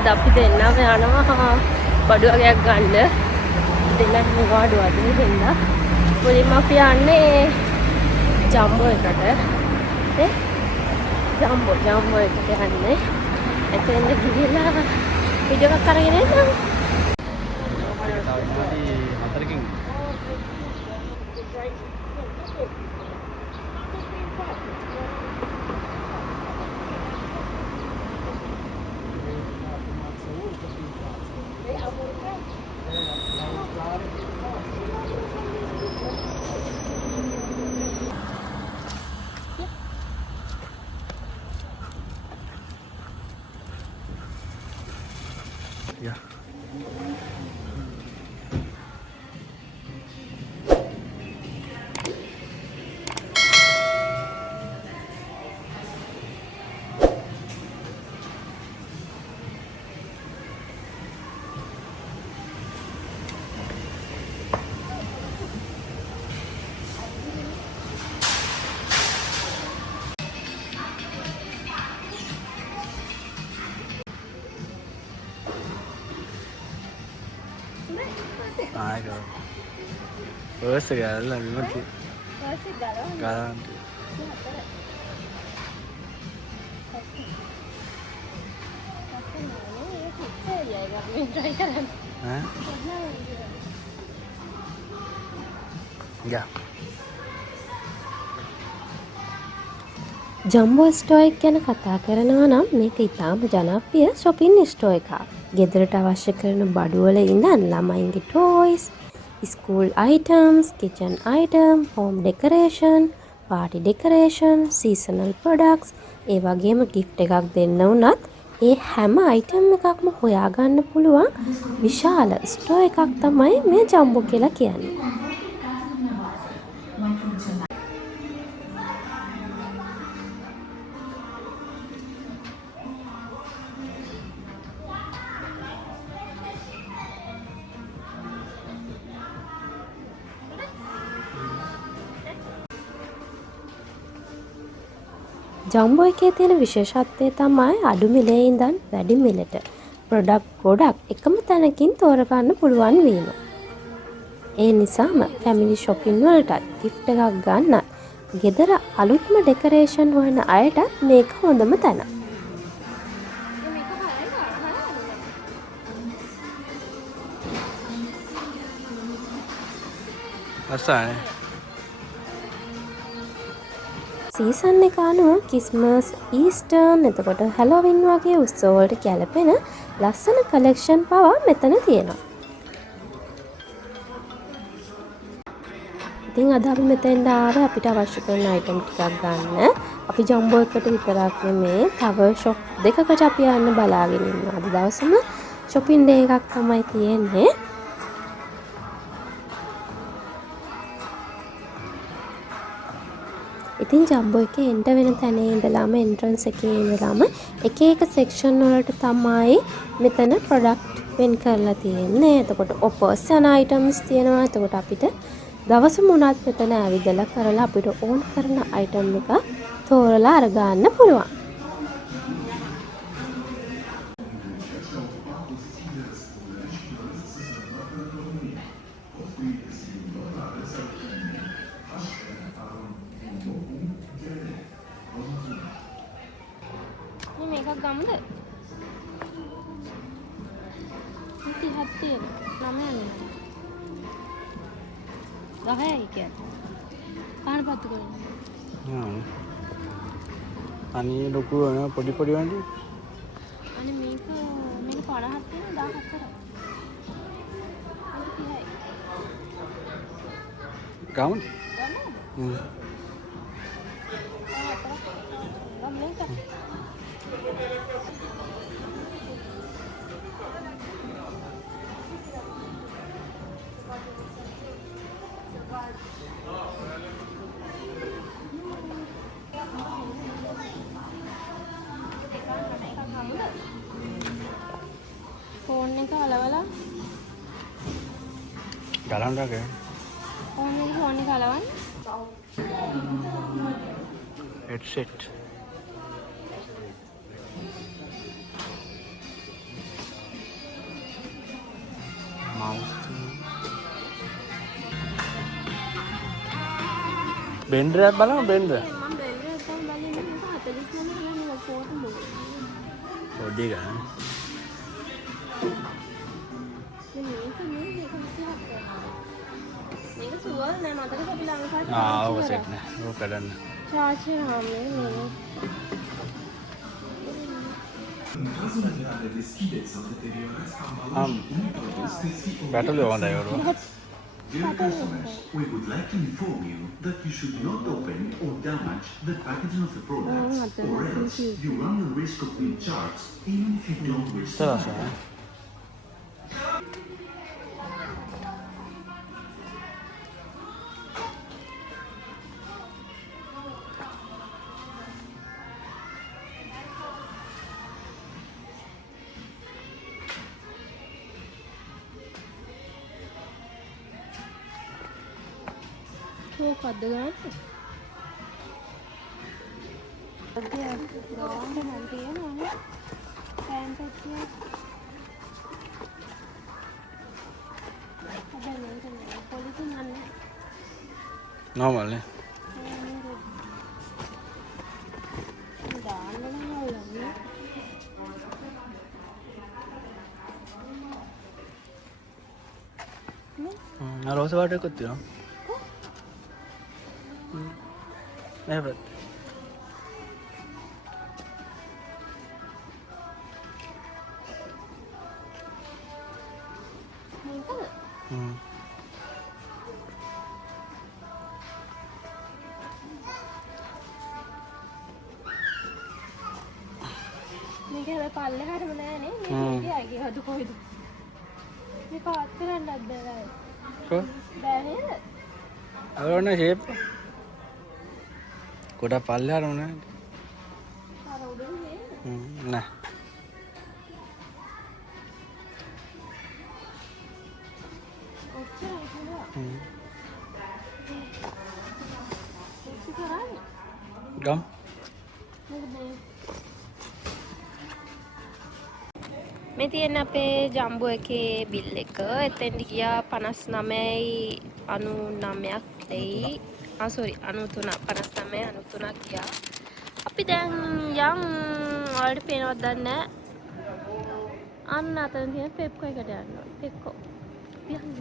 අද අපි දෙන්නම යනවා බඩු වගේක් ගන්න. දෙන්නම මොකවද වදින හින්දා. මුලින්ම අපි යන්නේ ජම්බෝ එකට. ජම්බෝ එකට යන්නේ. එතෙන්ද ගිහිල්ලා වීඩියෝ එකක් අරගෙන එන්න. Yeah. I go. First girl, let me see. Guarantee. Huh? Yeah. Jumbo store එක ගැන කතා කරනවා නම් මේක ඉතාම ජනප්‍රිය shopping ස්ටෝ එකක්. ගෙදරට අවශ්‍ය කරන බඩුවල ඉඳන් ළමයින්ගේ toys, school items, kitchen item, home decoration, party decoration, seasonal products, ඒ වගේම gift එකක් දෙන්න වුණත් ඒ හැම item එකක්ම හොයාගන්න පුළුවන් විශාල ස්ටෝ එකක් තමයි මේ ජම්බෝ කියලා කියන්නේ. ජම්බෝ එකේ තියෙන විශේෂත්වය තමයි අඩු මිලේ ඉඳන් වැඩි මිලට ප්‍රොඩක්ට් ගොඩක් එකම තැනකින් තෝරගන්න පුළුවන් වීම. ඒ නිසාම ෆැමිලි shopping වලට gift එකක් ගන්න, ගෙදර අලුත්ම ඩෙකරේෂන් හොයන අයටත් මේක හොඳම තැන. Asal. සීසන් එක අනුව ක්‍රිස්මස්, ඊස්ටර්, එතකොට හැලෝවින් වගේ උත්සව වලට ගැලපෙන ලස්සන කලෙක්ෂන් පවා මෙතන තියෙනවා. ඉතින් අද අපි මෙතෙන්ට ආවේ අපිට අවශ්‍ය කරන අයිටම් ටිකක් ගන්න. අපි ජම්බෝ එකට විතරක් නෙමේ තව ෂොප් දෙකකට අපි යන්න බලාගෙන ඉන්නවා. අද දවසම shopping day එකක් තමයි තියෙන්නේ. ඉතින් ජම්බෝ එකේ එන්ට වෙන තැනේ ඉඳලාම එන්ට්‍රන්ස් එකේ ඉඳලාම එක එක සෙක්ෂන් වලට තමයි මෙතන ප්‍රොඩක්ට් වෙන් කරලා තියෙන්නේ. එතකොට ඔෆර්ස් යන අයිටම්ස් තියෙනවා. එතකොට අපිට දවසම උනත් මෙතන ඇවිදලා කරලා අපිට ඕන කරන අයිටම් එක තෝරලා අරගන්න පුළුවන්. මේකක් ගමුද? 30ක් තියෙන. 9යි. 10යි කියන්නේ. කාණ පත්තු කරන්නේ. අනේ ලොකු වෙන පොඩි පොඩි වන්දි. අනේ මේක 50ක් තියෙන 10ක් කරා. අනේ 30යි. ගවුන්? ෆෝන් එක අලවලා ගලන් රගේ. ෆෝන් එක අලවන්න. headset. බෙන්ඩරයක් බලන්න බෙන්ඩර. මම බැලුවා නැත්නම් බලන්නේ මේක 49 ගානේ ෆෝටෝ මොකද. පොඩි ගන්න. මේක සුවල් නෑ මතකද අපි ලංකාවේ ඔක සෙට් නෑ. ඔක කරන්න. චාර්ජර් හාමේ නේ. බැටලි හොඳයි වරුව. Dear customers, we would like to inform you that you should not open or damage the packaging of the product, or else you run the risk of being charged even if you don't wish to. තරස. මොකක්ද ගන්න? අද ගාන්න මන් තියනවනේ. පෑන් පැටිය. හැබැයි මේක police නන්නේ. normal නේ. දාන්න නෑ. රෝස වාටර් එකක් තියෙනවා. Never. මේක හැබැයි පල්ලෙහාටම නෑනේ. මේක ඇගේ හදු කොයිද? මේ පාත් කරන්නත් බෑ. බෑ නේද? අවරණ ෂේප්. ගොඩක් පල්ලෙහාට උනේ. අර උඩින් නේද? නෑ. ඔච්චරයි කියලා. ඔච්චර කරන්නේ. ගම්. මේ තියෙන අපේ ජම්බෝ එකේ බිල් එක. එතෙන්ට ගියා 59.99ක් දෙයි. sorry 93 59.93ක් ගියා. අපි දැන් යන් ඔයාලට පේනවද දන්නේ නැහැ. අන්න අතන තියෙන පෙප්කෝ එකට යන්න ඕනේ. පෙප්කෝ. යන්න.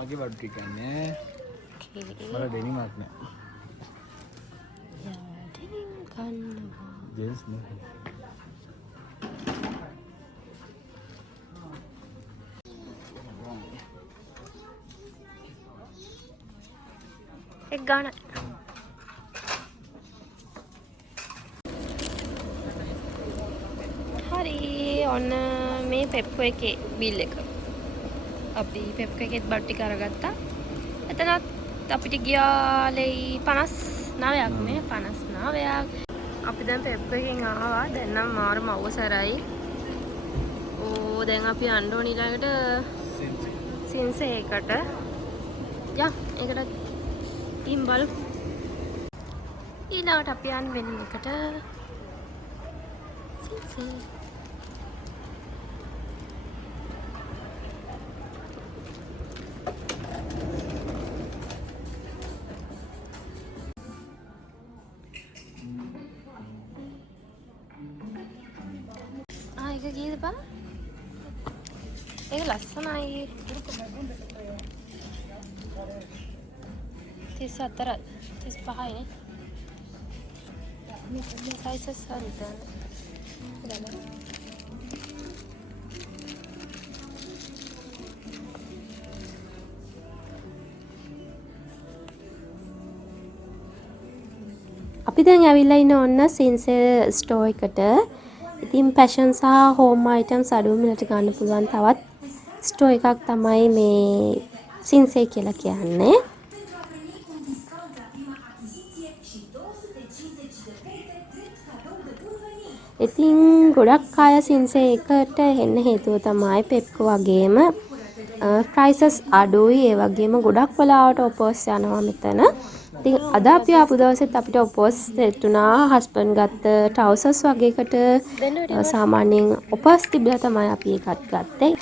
මගේ වඩු ටිකන්නේ මල දෙනිමක් නෑ ජෙන්ස් නේ එක් ගාන හරි ඔන්න මේ පෙප්කෝ එකේ බිල් එක අපි පෙප්කෝ එකෙත් බඩු ටික අරගත්තා. එතනත් අපිට ගියාලේ 59ක් නේ 59ක්. අපි දැන් පෙප්කෝ එකෙන් ආවා. දැන් නම් මාරම අවසරයි. ඕ දැන් අපි යන්න ඕන ඊළඟට සින්සේ එකට. යා ඒකට ටීම් බලමු. ඊළඟට අපි යන්න වෙන එකට සින්සේ ඒක කීයද බා? ඒක ලස්සනයි. 34 35යි නේ. මේ සයිසස් හරිද? අපි දැන් ඇවිල්ලා ඉන්න ඔන්න සින්සේ ස්ටෝර් එකට. ඉතින් ෆැෂන් සහ හෝම් අයිටම්ස් අඩු මිලට ගන්න පුළුවන් තවත් ස්ටෝර් එකක් තමයි මේ සින්සේ කියලා කියන්නේ. ඉතින් ගොඩක් අය සින්සේ එකට එන්න හේතුව තමයි පෙප්කෝ වගේම ප්‍රයිසස් අඩුයි. ඒ වගේම ගොඩක් වෙලාවට ඔපර්ස් යනවා මෙතන. ඉතින් අද අපි ආපු දවසෙත් අපිට ඔපර්ස් සෙට් වුණා. හස්බන්ඩ් ගත්ත ට්‍රවුසර්ස් වගේකට සාමාන්‍යයෙන් ඔපර්ස් තිබිලා තමයි අපි ඒකත් ගත්තේ.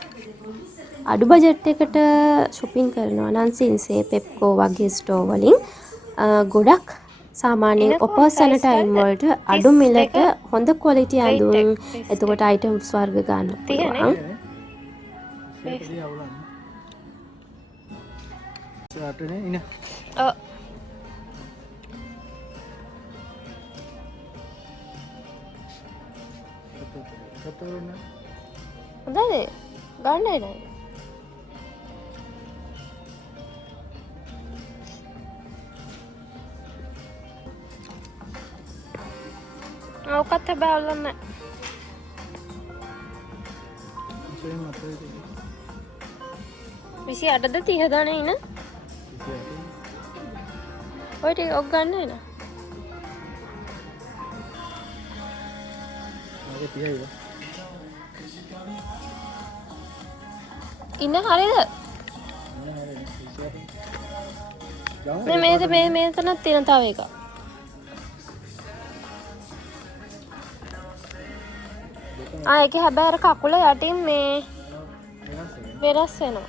අඩු බජට් එකට shopping කරනවා නම් සින්සේ පෙප්කෝ වගේ ස්ටෝර් වලින් ගොඩක් සාමාන්‍යයෙන් ඔපර්ස් යන ටයිම් වලට අඩු මිලට හොඳ ක්වොලිටි ඇඳුම් එතකොට අයිටම්ස් වර්ග ගන්න පුළුවන්. Saturday ini. Oh. Keturunan. හොඳයි. ගන්නයි නේද? ඔකත් හැබැයි අල්ලන්න. Saya mata itu. 28ද 30 දානේ ඉන්න. ඔය ටික ඔක් ගන්න එන. Ada 30 ya. ඉන්න හරියද? මේ තනක් තියෙන තව එකක්. ඒකේ හැබැයි අර කකුල යටින් මේ වෙනස් වෙනවා.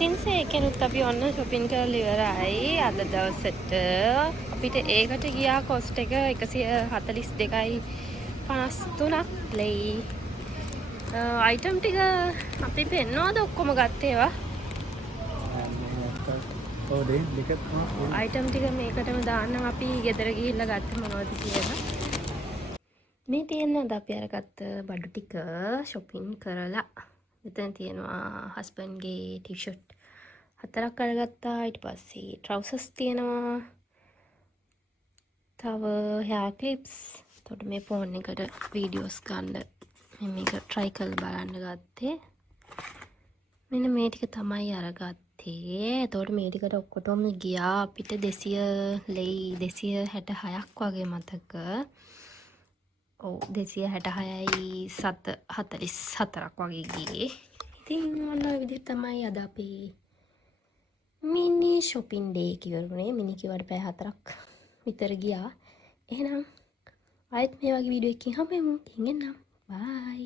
සින්සේ එකෙනුත් අපි ඔන්න shopping කරලා ඉවරයි අද දවසට. අපිට ඒකට ගියා cost එක 142.53ක් ලෙයි. item ටික අපි පෙන්නවද ඔක්කොම ගත්තේ ඒවා? Oh deh, dekat. item ටික මේකටම දාන්නම් අපි ගෙදර ගිහිල්ලා ගත්තේ මොනවද කියලා. මේ තියෙන අද අපි අරගත්ත බඩු ටික shopping කරලා. මෙතන තියෙනවා හස්බන්ඩ්ගේ ටී-ෂර්ට් 4ක් අරගත්තා. ඊට පස්සේ ට්‍රවුසර්ස් තියෙනවා. තව hair clips. එතකොට මේ ෆෝන් එකට වීඩියෝස් ගන්න මේක try කරලා බලන්න ගත්තේ. මෙන්න මේ ටික තමයි අරගත්තේ. එතකොට මේ ටිකට ඔක්කොටම ගියා අපිට 200 ලෙයි 266ක් වගේ මතක. ඔව් 266යි 744ක් වගේ ගියේ. ඉතින් ඔන්න ඔය විදිහට තමයි අද අපේ මිනි shopping day එක ඉවරුනේ. මිනි කිව්වට පැය 4ක් විතර ගියා. එහෙනම් ආයෙත් මේ වගේ වීඩියෝ එකකින් හම්බෙමු. ඉතින් එන්නම්. බයි.